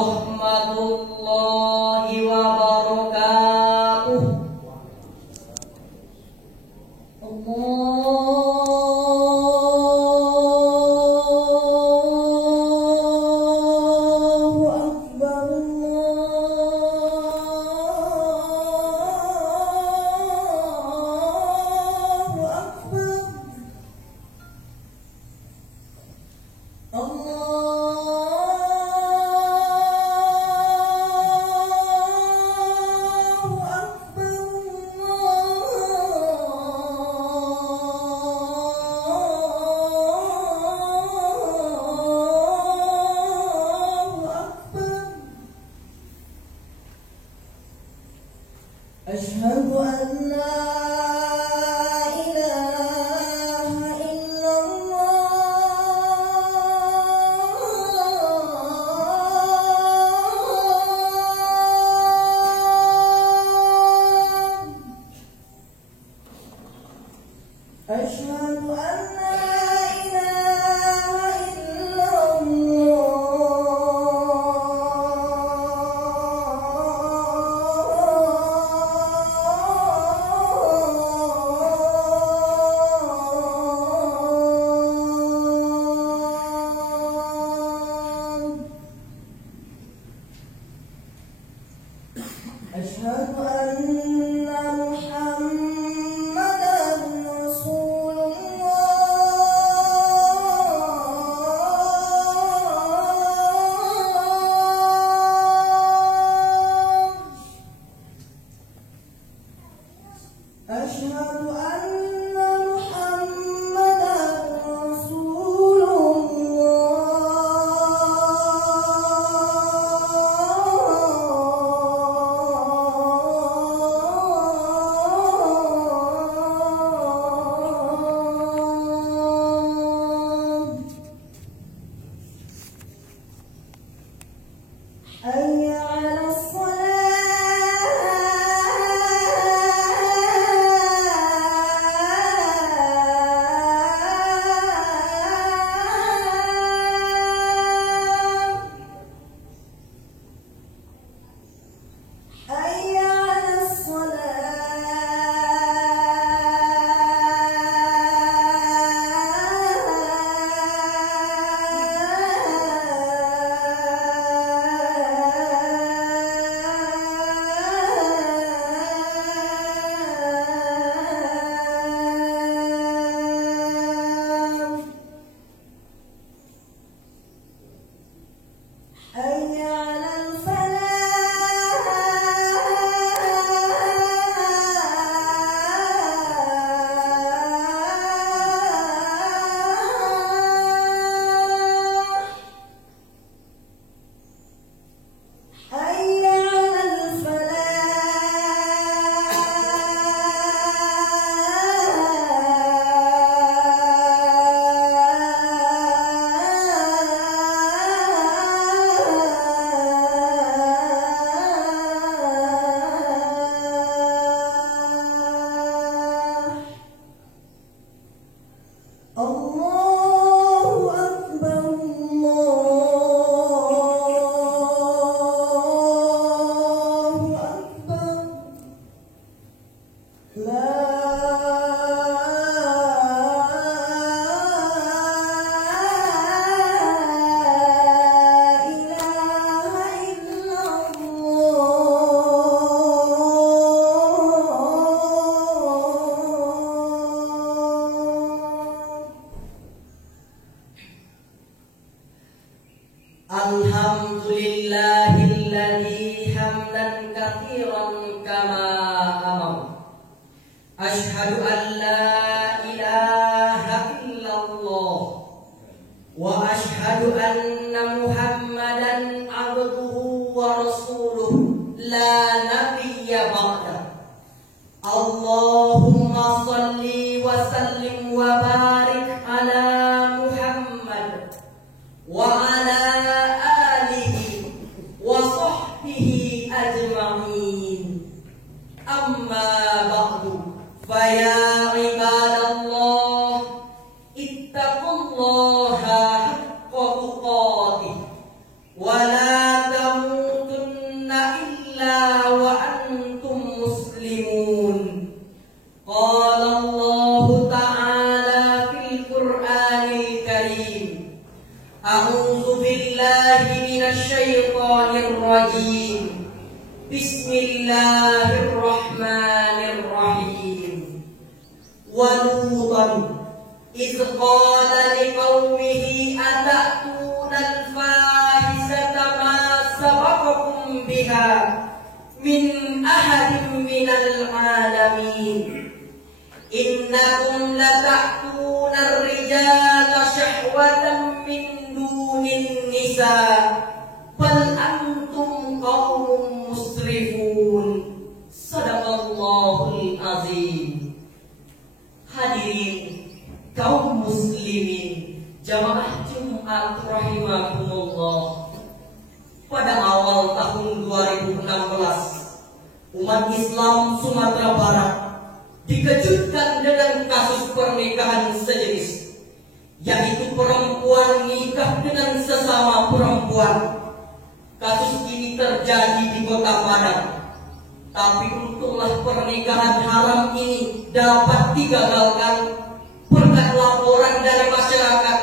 warahmatullahi wabarakatuh. Asyhadu an la ilaha illallah. Asyhadu an la ilaha Asyhadu anna Muhammadan Rasulullah. Asyhadu anna Muhammadan Hayya 'alas Allahu Akbar, Allahu Akbar. La Alhamdulillahilladzi hamdan katsiran kama amar. Asyhadu an la ilaha illallah wa asyhadu anna Muhammadan abduhu wa rasuluh la nabiyya ba'da. Allahumma shalli wa sallim wa barik ala Muhammad wa ala alihi wa sahbihi ajma'in. Amma ba'du, fa ya ibadallah ittaqullaha haqqa tuqatih wa la syaitanir rajim. Bismillahirrahmanirrahim. Wa Lutan idz qala liqaumihi atatuna al-fahisata ma sabaqakum biha min ahadin minal alamin. Innakum lata'tuna ar-rijala syahwatan min dunin nisa bal antum qaumun musrifun. Shadaqallahul azim. Hadirin kaum muslimin jamaah Jumat rahimakumullah. Pada awal tahun 2016, umat Islam Sumatera Barat dikejutkan dengan kasus pernikahan sejenis, yaitu perempuan nikah dengan sesama perempuan. Kasus ini terjadi di Kota Padang, tapi untunglah pernikahan haram ini dapat digagalkan berkat laporan dari masyarakat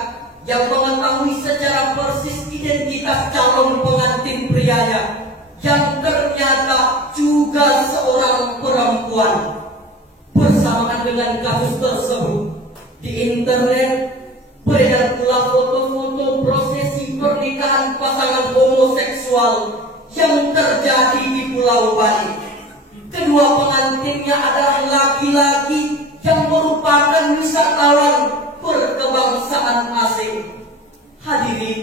yang mengetahui secara persis identitas calon pengantin prianya yang ternyata juga seorang perempuan. Bersamaan dengan kasus tersebut, di internet beredar pula foto-foto prosesi pernikahan pasangan homoseksual yang terjadi di Pulau Bali. Kedua pengantinnya adalah laki-laki yang merupakan wisatawan berkebangsaan asing. Hadirin,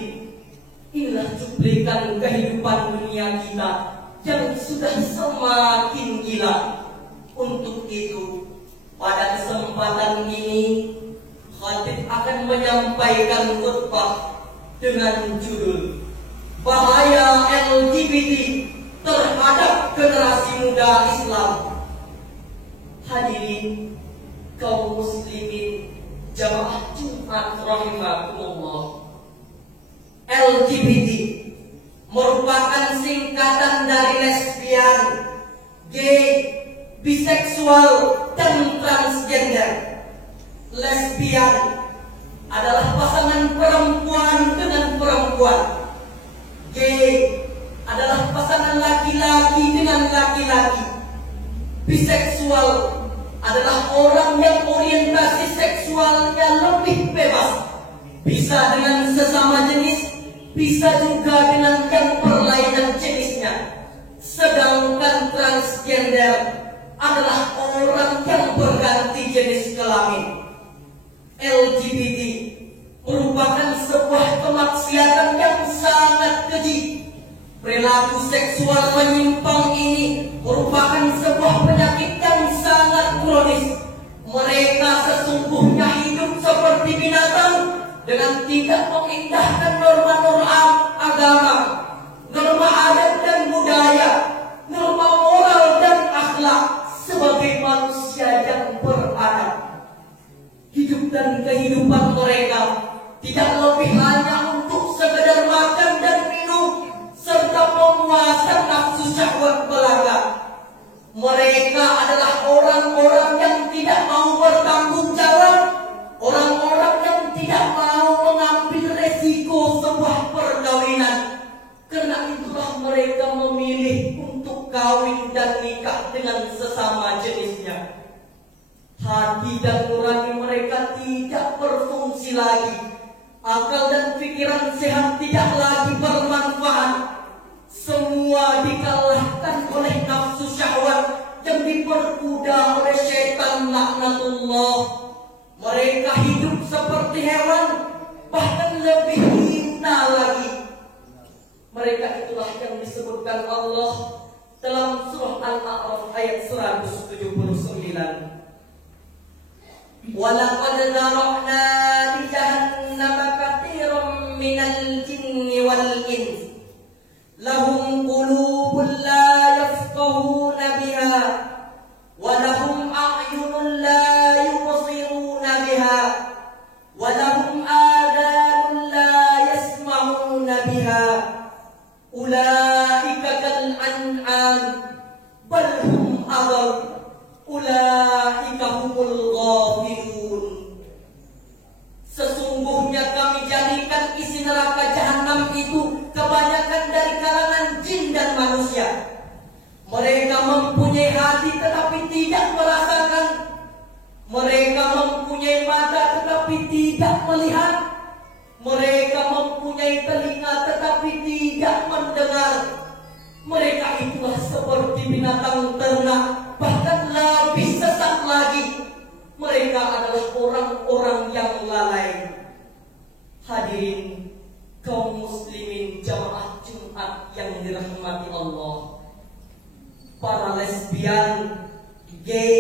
inilah cuplikan kehidupan dunia kita yang sudah semakin gila. Untuk itu, pada kesempatan ini, khatib akan menyampaikan khutbah dengan judul Bahaya LGBT terhadap generasi muda Islam. Hadirin kaum muslimin jamaah Jumat rahimakumullah. LGBT merupakan singkatan dari lesbian, gay, biseksual, dan transgender. Lesbian adalah pasangan perempuan dengan perempuan. Gay adalah pasangan laki-laki dengan laki-laki. Biseksual adalah orang yang orientasi seksualnya lebih bebas, bisa dengan sesama jenis, bisa juga dengan yang berlainan jenisnya. Sedangkan transgender adalah orang yang berganti jenis kelamin. LGBT merupakan sebuah kemaksiatan yang sangat keji. Perilaku seksual menyimpang ini merupakan sebuah penyakit yang sangat kronis. Mereka sesungguhnya hidup seperti binatang dengan tidak mengindahkan norma-norma agama, norma adat dan budaya, norma moral dan akhlak sebagai manusia yang beradab. Hidup dan kehidupan mereka tidak lebih hanya untuk sekedar makan dan minum serta memuaskan nafsu syahwat belaka. Mereka adalah orang-orang yang tidak mau bertanggung jawab, orang-orang yang tidak mau mengambil resiko sebuah perkawinan. Karena itulah mereka memilih untuk kawin dan nikah dengan sesama jenisnya. Hati dan nurani mereka tidak berfungsi lagi. Akal dan pikiran sehat tidak lagi bermanfaat. Semua dikalahkan oleh nafsu syahwat yang diperbudak oleh syaitan laknatullah. Mereka hidup seperti hewan, bahkan lebih hina lagi. Mereka itulah yang disebutkan Allah dalam surah Al-A'raf ayat 179. وَلَقَدْ ذَرَأْنَا لِجَهَنَّمَ كَثِيرًا مِنَ الْجِنِّ وَالْإِنسِ لَهُمْ قُلُوبٌ لَا يَفْقَهُونَ بِهَا وَلَهُمْ أَعْيُنٌ لَا يُبْصِرُونَ بِهَا وَلَهُمْ آذَانٌ لَا يَسْمَعُونَ بِهَا أُولَئِكَ كَالْأَنْعَامِ بَلْ هُمْ أَضَلُّ Ulaika humul ghafilun. Sesungguhnya kami jadikan isi neraka jahanam itu kebanyakan dari kalangan dan manusia. Mereka mempunyai hati tetapi tidak merasakan. Mereka mempunyai mata tetapi tidak melihat. Mereka mempunyai telinga tetapi tidak mendengar. Mereka itulah seperti binatang ternak, bahkan lebih sesat lagi. Mereka adalah orang-orang yang lalai. Hadirin kaum muslimin jamaah Jumat yang dirahmati Allah, para lesbian, gay,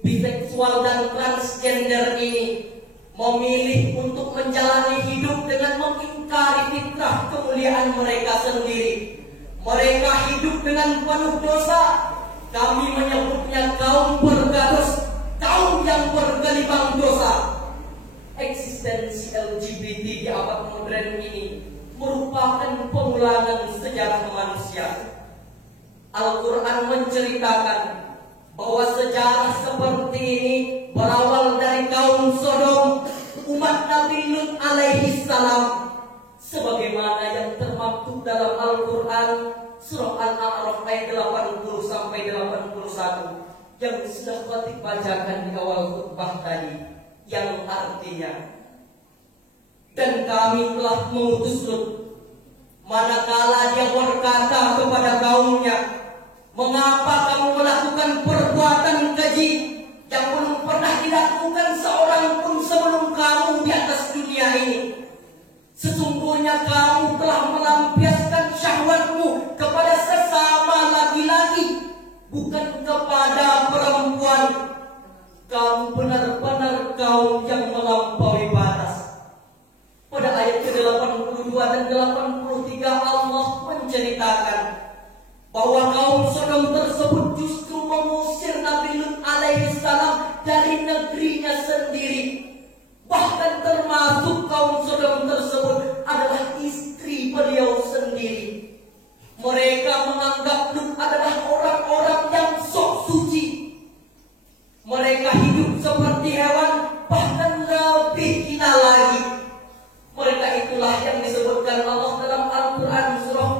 biseksual dan transgender ini memilih untuk menjalani hidup dengan mengingkari fitrah kemuliaan mereka sendiri. Mereka hidup dengan penuh dosa. Kami menyebutnya kaum bergados, kaum yang bergelimang dosa. Eksistensi LGBT di abad modern ini merupakan pengulangan sejarah manusia. Al-Quran menceritakan bahwa sejarah seperti ini berawal dari kaum Sodom, umat Nabi Lut alaihi salam, sebagaimana yang termaktub dalam Al-Quran surah Al-A'raf ayat 80 sampai 81 yang sudah Khatib bacakan di awal khutbah tadi, yang artinya, dan kami telah mengutus Lut manakala dia berkata kepada kaumnya, mengapa kamu melakukan perbuatan keji yang belum pernah dilakukan seorang pun sebelum kamu di atas dunia ini? Sesungguhnya kamu telah melampiaskan syahwatmu kepada sesama laki-laki, bukan kepada perempuan. Kamu benar-benar kaum yang melampaui batas. Pada ayat ke-82 dan 83 Allah menceritakan bahwa kaum Sodom tersebut justru mengusir Nabi Lut alaihi salam dari negerinya sendiri. Bahkan termasuk kaum Sodom tersebut adalah istri beliau sendiri. Mereka menganggap Lut adalah orang-orang yang sok suci. Mereka hidup seperti hewan, bahkan lebih hina lagi. Mereka itulah yang disebutkan Allah dalam Al-Quran surah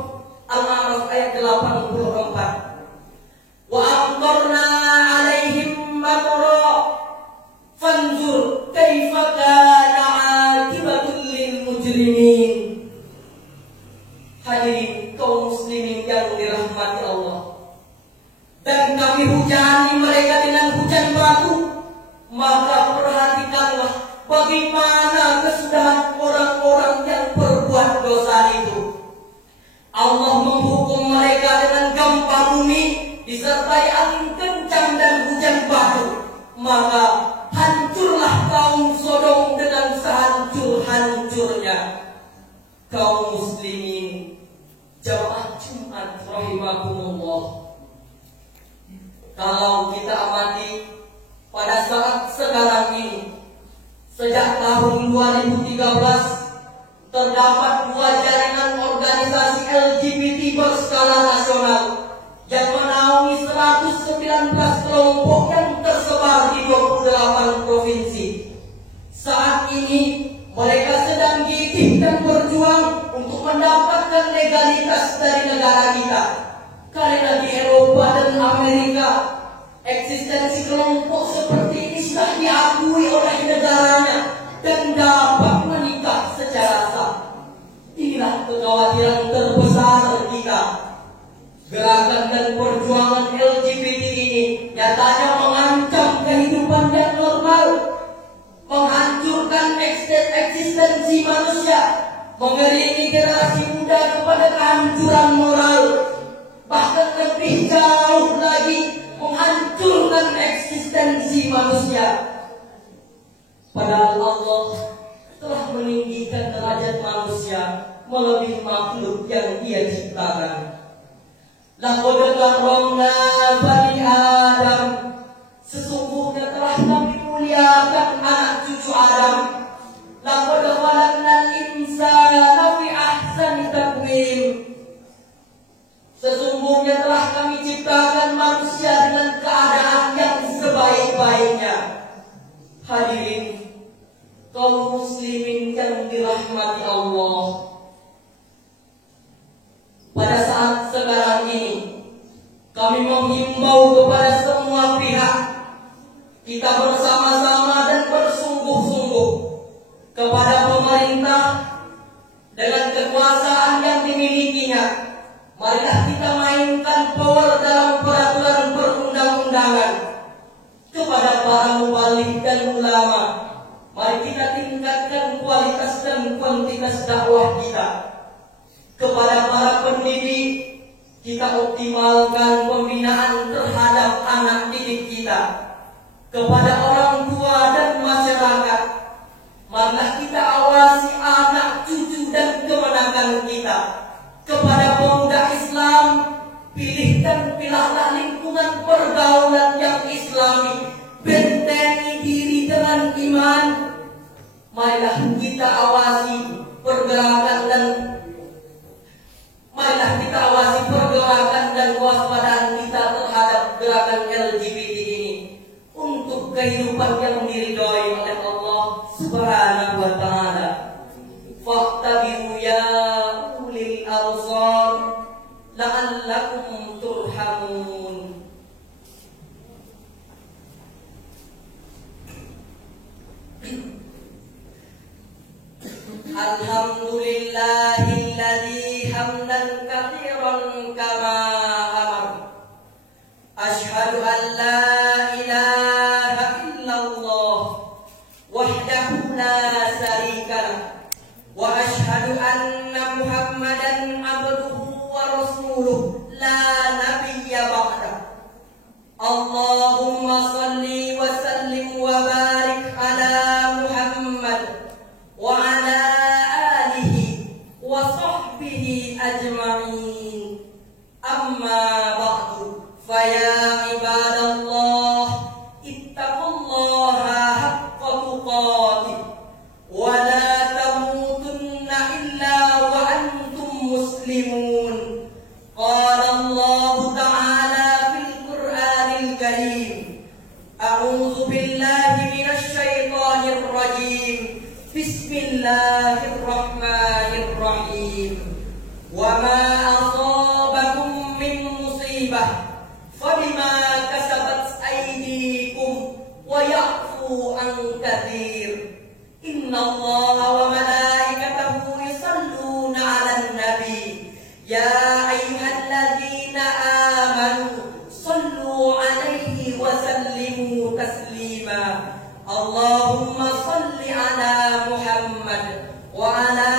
Al-A'raf ayat 84. Wa amtarna alaihim matara fanzur kaifa kana akibatul lil mujrimin. Hadirin kaum muslimin yang dirahmati Allah, dan kami hujani mereka dengan hujan batu, maka perhatikanlah bagaimana kesudahan orang-orang yang berbuat dosa itu. Allah menghukum mereka dengan gempa bumi disertai angin kencang dan hujan batu, maka hancurlah kaum Sodom dengan sehancur-hancurnya. Kaum muslimin jamaah Jumat rahimakumullah, kalau kita amati pada saat sekarang ini, sejak tahun 2013 terdapat 2 jaringan organisasi LGBT berskala nasional yang menaungi 119 kelompok yang tersebar di 28 provinsi. Saat ini mereka sedang gigih dan berjuang untuk mendapatkan legalitas dari negara kita. Karena di Eropa dan Amerika, eksistensi kelompok seperti ini sudah diakui oleh negaranya dan dapat menikah secara sah. Inilah kekhawatiran terbesar kita. Gerakan dan perjuangan LGBT ini nyatanya mengancam kehidupan yang normal, menghancurkan eksistensi manusia, mengiringi generasi muda kepada kehancuran moral, bahkan lebih jauh lagi menghancurkan eksistensi manusia. Padahal Allah telah meninggikan derajat manusia melebihi makhluk yang Dia ciptakan. Laqad karramna bani Adam, sesungguhnya telah kami muliakan anak cucu Adam. Laqad khalaqnal insana fi ahsani taqwim, sesungguhnya telah kami ciptakan manusia dengan keadaan yang sebaik-baiknya. Hadirin kaum muslimin yang dirahmati Allah, pada saat sekarang kami menghimbau kepada semua pihak, kita bersama-sama dan bersungguh-sungguh kepada pemerintah dengan kekuasaan yang dimilikinya. Marilah kita mainkan power dalam peraturan perundang-undangan. Kepada para mubalik dan ulama, mari kita tingkatkan kualitas dan kuantitas dakwah kita. Kepada para pendidik, kita optimalkan pembinaan terhadap anak didik kita. Kepada orang tua dan masyarakat, marilah kita awasi anak, cucu dan kemenakan kita. Kepada pemuda Islam, pilih dan pilihlah lingkungan pergaulan yang Islami, bentengi diri dengan iman. Marilah kita awasi pergerakan dan kewaspadaan kita terhadap gerakan LGBT ini untuk kehidupan yang diridhoi oleh Allah Subhanahu wa taala. Fa'tabiru ya ulil absar la'allakum turhamun. Alhamdulillahilladzi hamdan katsiran kama amar. Asyhadu an la ilaha illallah wahdahu la syarikalah wa asyhadu anna Muhammadan abduhu wa rasuluh la nabiyya ba'dah. Allahumma salli wa sallim wa barik ala Muhammad wa ala alihi wa sahbihi ajma'in. Amma ba'du, faya ibadallah ittaqullaha haqqa tuqatih wa la tamutunna illa wa antum muslimun. Qala Allah ta'ala fil Qur'anil Karim, a'udzu billahi minasy syaithanir rajim. Bismillahirrahmanirrahim. Wa ma asabakum min musibah fabima kasabat aydikum wa ya'fu an katsir. Innallaha wa malaikatahu yusalluna 'alan nabi. Ya ayyuhalladzina amanu sallu 'alaihi wa sallimu taslima. Allahumma salli ala Muhammad wa ala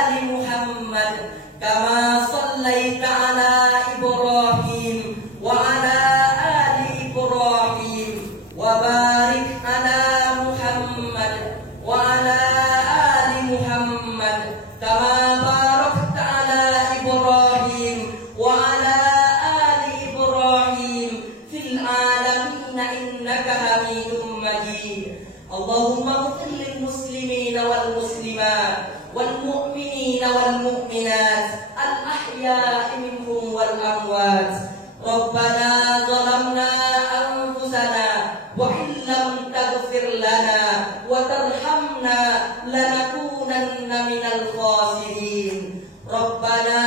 ali Muhammad kama sallaita ala Ibrahim wa ala ali Ibrahim wa barik ala Muhammad wa ala ali Muhammad kama barakta ala Ibrahim wa ala ali Ibrahim fil alamin innaka Hamidum Majid. Allahumma ighfir lil muslimina wal muslimat wal mu'minina wal mu'minat al ahya'i minhum wal amwat. Rabbana zalamna anfusana wa in lam taghfir lana wa tarhamna lanakunanna minal khasirin. Rabbana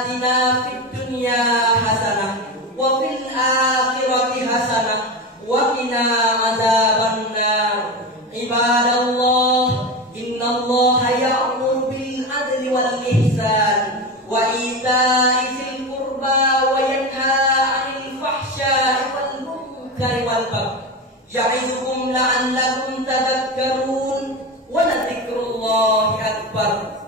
atina fid dunya hasanah wa fil akhirati hasanah wa qina adzabannar. Ibadallah, innallaha ya'muru bil adli wal ihsan wa ita'i dzil qurba wa yanha 'anil fahsya'i wal munkari wal baghi. Ya'izukum la'allakum tadhakkarun wa la dzikrullahi akbar.